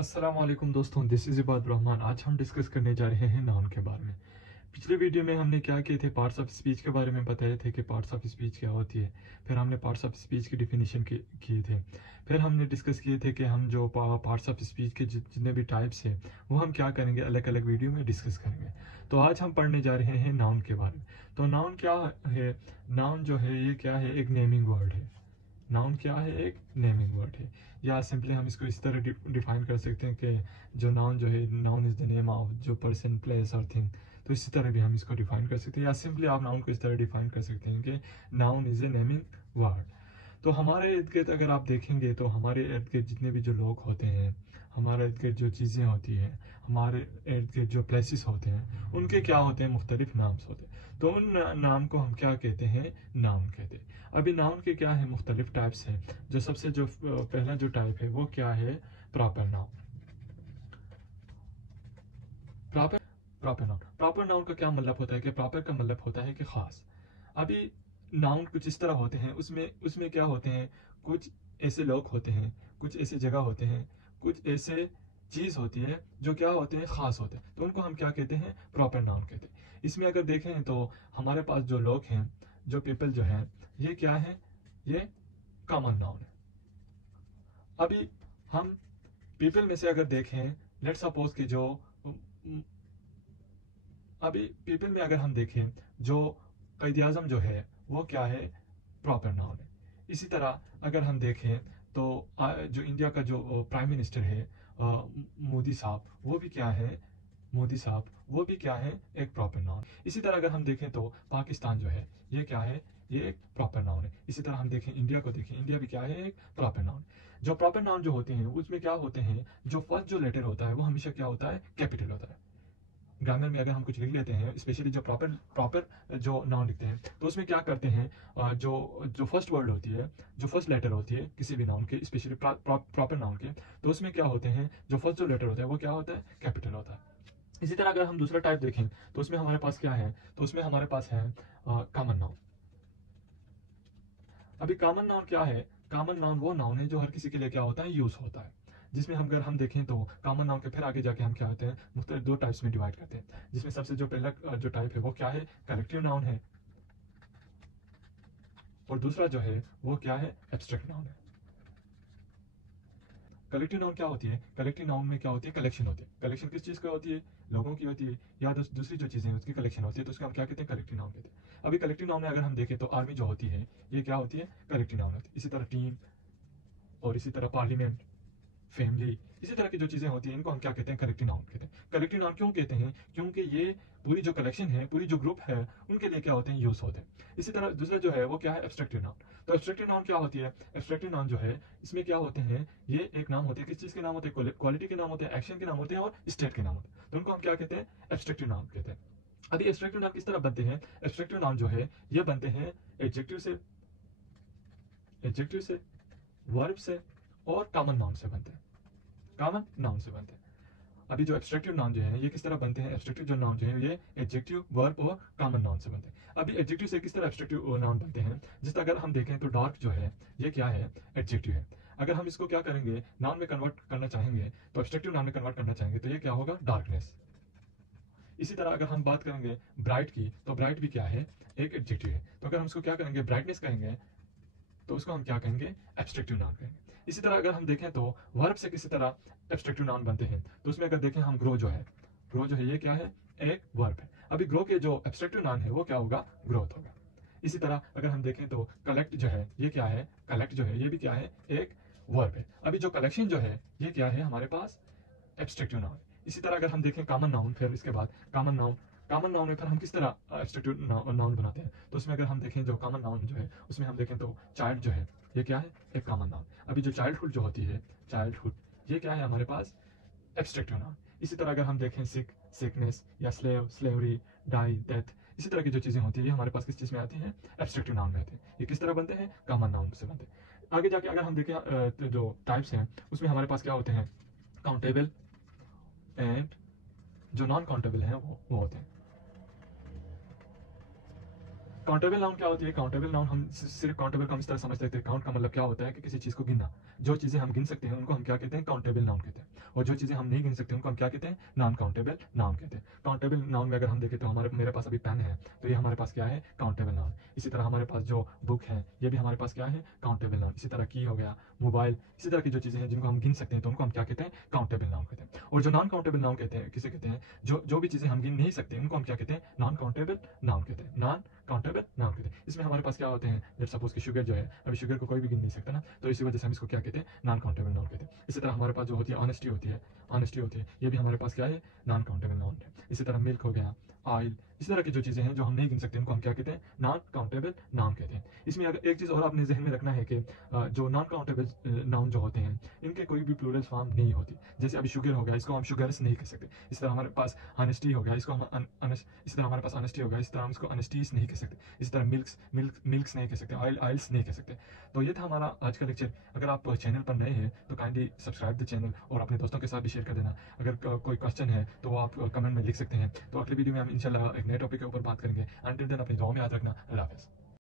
अस्सलामुअलैकुम दोस्तों, this is इबाद Rahman. आज हम डिस्कस करने जा रहे हैं नाउन के बारे में। पिछले वीडियो में हमने क्या किए थे, पार्ट्स ऑफ स्पीच के बारे में बताए थे कि पार्ट्स ऑफ स्पीच क्या होती है। फिर हमने पार्ट्स ऑफ स्पीच की डिफिनीशन किए थे। फिर हमने डिस्कस किए थे कि हम जो पार्ट्स ऑफ स्पीच के जितने भी टाइप्स हैं वो हम क्या करेंगे, अलग अलग वीडियो में डिस्कस करेंगे। तो आज हम पढ़ने जा रहे हैं नाउन के बारे में। तो नाउन क्या है? नाउन जो है ये क्या है? एक नेमिंग वर्ड है। नाउन क्या है? एक नेमिंग वर्ड है। या सिंपली हम इसको इस तरह डिफाइन कर सकते हैं कि जो नाउन जो है, noun is the name of जो पर्सन, प्लेस और थिंग। तो इसी तरह भी हम इसको डिफाइन कर सकते हैं, या सिंपली आप नाउन को इस तरह डिफाइन कर सकते हैं कि noun is a naming word. तो हमारे इर्द गिर्द अगर आप देखेंगे तो हमारे इर्द गिर्द जितने भी जो लोग होते हैं, हमारे इर्द गिर्द जो चीज़ें होती हैं, हमारे इर्द गिर्द जो प्लेसेस होते हैं, उनके क्या होते हैं? मुख्तलिफ नाम्स होते हैं। तो उन नाम को हम क्या कहते हैं? नाउन कहते हैं। अभी नाउन के क्या है? मुख्तलिफ टाइप्स हैं। जो सबसे जो पहला जो टाइप है वो क्या है? Proper noun. Proper proper noun proper noun का क्या मतलब होता है कि प्रॉपर का मतलब होता है कि खास। अभी नाउन कुछ इस तरह होते हैं, उसमें उसमें क्या होते हैं? कुछ ऐसे लोग होते हैं, कुछ ऐसी जगह होते हैं, कुछ ऐसे चीज होती है जो क्या होते हैं? खास होते हैं। तो उनको हम क्या कहते हैं? प्रॉपर नाउन कहते हैं। इसमें अगर देखें तो हमारे पास जो लोग हैं, जो पीपल जो है, ये क्या है? ये कॉमन नाउन है। अभी हम पीपल में से अगर देखें, लेट सपोज कि जो अभी पीपल में अगर हम देखें, जो क़ायद आज़म जो है वो क्या है? प्रॉपर नाउन है। इसी तरह अगर हम देखें तो जो इंडिया का जो प्राइम मिनिस्टर है, मोदी साहब, वो भी क्या है? मोदी साहब वो भी क्या है? एक प्रॉपर नाउन। इसी तरह अगर हम देखें तो पाकिस्तान जो है ये क्या है? ये एक प्रॉपर नाउन है। इसी तरह हम देखें, इंडिया को देखें, इंडिया भी क्या है? एक प्रॉपर नाउन। जो प्रॉपर नाउन जो होते हैं उसमें क्या होते हैं? जो फर्स्ट जो लेटर होता है वो हमेशा क्या होता है? कैपिटल होता है। ग्रामर में अगर हम कुछ लिख लेते हैं, स्पेशली जो प्रॉपर प्रॉपर जो नाउन लिखते हैं, तो उसमें क्या करते हैं? जो जो फर्स्ट वर्ड होती है, जो फर्स्ट लेटर होती है किसी भी नाउन के, स्पेशली प्रॉपर नाउन के, तो उसमें क्या होते हैं? जो फर्स्ट जो लेटर होता है वो क्या होता है? कैपिटल होता है। इसी तरह अगर हम दूसरा टाइप देखें तो उसमें हमारे पास क्या है? तो उसमें हमारे पास है कॉमन नाउन। अभी कॉमन नाउन क्या है? कॉमन नाउन वो नाउन है जो हर किसी के लिए क्या होता है? यूज होता है। जिसमें हम अगर हम देखें तो कॉमन नाउन के फिर आगे जाके हम क्या होते हैं? मुख्तलिफ दो टाइप्स में डिवाइड करते हैं। जिसमें सबसे जो पहला जो टाइप है वो क्या है? कलेक्टिव नाउन है। और दूसरा जो है वो क्या है? एब्स्ट्रैक्ट नाउन है। कलेक्टिव नाउन क्या होती है? कलेक्टिव नाउन में क्या होती है? कलेक्शन होती है। कलेक्शन किस चीज़ की होती है? लोगों की होती है, या दूसरी जो चीज़ें हैं उसकी कलेक्शन होती है, तो उसको हम क्या कहते हैं? कलेक्टिव नाउन कहते हैं। अभी कलेक्टिव नाउन में अगर हम देखें तो आर्मी जो होती है ये क्या होती है? कलेक्टिव नाउन होती है। इसी तरह टीम, और इसी तरह पार्लियामेंट, फैमिली, इसी तरह की जो चीज़ें होती हैं इनको हम क्या कहते हैं? कलेक्टिव नाउन कहते हैं। कलेक्टिव नाउन क्यों कहते हैं? क्योंकि ये पूरी जो कलेक्शन है, पूरी जो ग्रुप है, उनके लिए क्या होते हैं? यूज होते हैं। इसी तरह दूसरा जो है वो क्या है? एब्स्ट्रैक्टिव नाउन। तो एब्स्ट्रैक्टिव नाउन क्या होती है? एब्स्ट्रैक्टिव नाउन जो है इसमें क्या होते हैं? ये एक नाम होते हैं, किस चीज़ के नाम होते हैं? क्वालिटी के नाम होते हैं, एक्शन के नाम होते हैं, और स्टेट के नाम होते हैं। तो उनको हम क्या कहते हैं? एब्स्ट्रैक्टिव नाउन कहते हैं। अभी एब्स्ट्रैक्टिव नाउन किस तरह बनते हैं? एब्स्ट्रैक्टिव नाउन जो है ये बनते हैं एडजेक्टिव से, वर्ब से, और कॉमन नाउन से बनते हैं। कॉमन नाउन से बनते हैं। अभी जो एब्स्ट्रैक्टिव नाउन जो है ये किस तरह बनते हैं? एब्स्ट्रैक्टिव जो नाउन जो है ये एडजेक्टिव, वर्ब और कॉमन नाउन से बनते हैं। अभी एडजेक्टिव से किस तरह एब्स्ट्रैक्टिव नाउन बनते हैं? जिस तरह अगर हम देखें तो डार्क जो है ये क्या है? एडजेक्टिव है। अगर हम इसको क्या करेंगे? नाउन में कन्वर्ट करना चाहेंगे, तो एब्स्ट्रैक्टिव नाउन में कन्वर्ट करना चाहेंगे तो ये क्या होगा? डार्कनेस। इसी तरह अगर हम बात करेंगे ब्राइट की, तो ब्राइट भी क्या है? एक एडजेक्टिव है। तो अगर हम इसको क्या करेंगे? ब्राइटनेस कहेंगे, तो उसको हम क्या कहेंगे? एब्स्ट्रैक्टिव नाउन कहेंगे। इसी तरह अगर हम देखें तो वर्ब से किसी तरह एब्स्ट्रैक्टिव नाउन बनते हैं, तो उसमें अगर देखें हम ग्रो जो है, ग्रो जो है ये क्या है? एक वर्ब है। अभी ग्रो के जो एब्स्ट्रैक्टिव नाउन है वो क्या होगा? ग्रोथ होगा। इसी तरह अगर हम देखें तो कलेक्ट जो है ये क्या है? कलेक्ट जो है ये भी क्या है? एक वर्ब है। अभी जो कलेक्शन जो है ये क्या है? हमारे पास एब्स्ट्रैक्टिव नाउन। इसी तरह अगर हम देखें कॉमन नाउन, फिर इसके बाद कॉमन नाउन में फिर हम किस तरह एब्स्ट्रैक्टिव नाउन बनाते हैं? तो उसमें अगर हम देखें जो कॉमन नाउन जो है उसमें हम देखें तो चाइल्ड जो है ये क्या है? एक कॉमन नाउन। अभी जो चाइल्डहुड जो होती है, चाइल्डहुड, ये क्या है हमारे पास? एब्स्ट्रैक्टिव नाउन। इसी तरह अगर हम देखें सिक, सिकनेस, या स्लेव, स्लेवरी, डाई, डेथ, इसी तरह की जो चीज़ें होती है ये हमारे पास किस चीज़ में आती हैं? एब्स्ट्रैक्टिव नाउन में आती हैं। ये किस तरह बनते हैं? कॉमन नाउन से बनते हैं। आगे जाके अगर हम देखें तो जो टाइप्स हैं उसमें हमारे पास क्या होते हैं? काउंटेबल एंड जो नॉन काउंटेबल हैं वो होते हैं। काउंटेबल नाउन क्या होती है? काउंटेबल नाउन हम सिर्फ काउंटेबल का हम इस तरह समझते हैं। काउंट का मतलब क्या होता है? कि किसी चीज़ को गिनना। जो चीज़ें हम गिन सकते हैं उनको हम क्या कहते हैं? काउंटेबल नाउन कहते हैं। और जो चीज़ें हम नहीं गिन सकते उनको हम क्या कहते हैं, नॉन काउंटेबल नाउन कहते हैं। काउंटेबल नाउन में अगर हम देखें तो मेरे पास अभी पेन है, तो ये हमारे पास क्या है, काउंटेबल नाउन। इसी तरह हमारे पास जो बुक है ये भी हमारे पास क्या है, काउंटेबल नाउन। इसी तरह की हो गया, मोबाइल, इसी तरह की जो चीज़ें हैं जिनको हम गिन सकते हैं तो उनको हम क्या कहते हैं, काउंटेबल नाउन कहते हैं। और जो नॉन काउंटेबल नाउन कहते हैं किसे कहते हैं, जो भी चीज़ें हम गिन नहीं सकते उनको हम क्या कहते हैं, नॉन काउंटेबल नाउन कहते हैं, नॉन काउंटेबल नाउन कहते हैं। इसमें हमारे पास क्या होते हैं, जब सपोज की शुगर जो है, अभी शुगर को कोई भी गिन नहीं सकता ना, तो इसी वजह से हम इसको क्या कहते हैं, नॉन काउंटेबल नाउन कहते हैं। इसी तरह हमारे पास जो होती है ऑनेस्टी होती है, ऑनेस्टी होती है, ये भी हमारे पास क्या है, नॉन काउंटेबल नाउन है। इसी तरह मिल्क हो गया, ऑयल, इस तरह की जो चीज़ें हैं जो हम नहीं गिन सकते उनको हम क्या कहते हैं, नॉन काउंटेबल नाउन कहते हैं। इसमें अगर एक चीज़ और आपने जहन में रखना है कि जो नॉन काउंटेबल नाउन जो होते हैं इनके कोई भी प्लूरल फॉर्म नहीं होती। जैसे अभी शुगर हो गया, इसको हम शुगर्स नहीं कह सकते। इस तरह हमारे पास ऑनेस्टी हो गया, इसको हम इस तरह हमारे पास ऑनेस्टी हो गया, इस तरह हम इसको ऑनेस्टीज नहीं कह सकते। इसी तरह मिल्क्स नहीं कह सकते, ऑयल्स नहीं कह सकते। तो ये था हमारा आज का लेक्चर। अगर आप चैनल पर नए हैं तो काइंडली सब्सक्राइब द चैनल और अपने दोस्तों के साथ भी शेयर कर देना। अगर कोई क्वेश्चन है तो वो आप कमेंट में लिख सकते हैं। तो अगली वीडियो में हम इंशाल्लाह एक नए टॉपिक के ऊपर बात करेंगे। अंटिल देन अपनी दुआ में याद रखना। अल्लाह हाफ़िज़।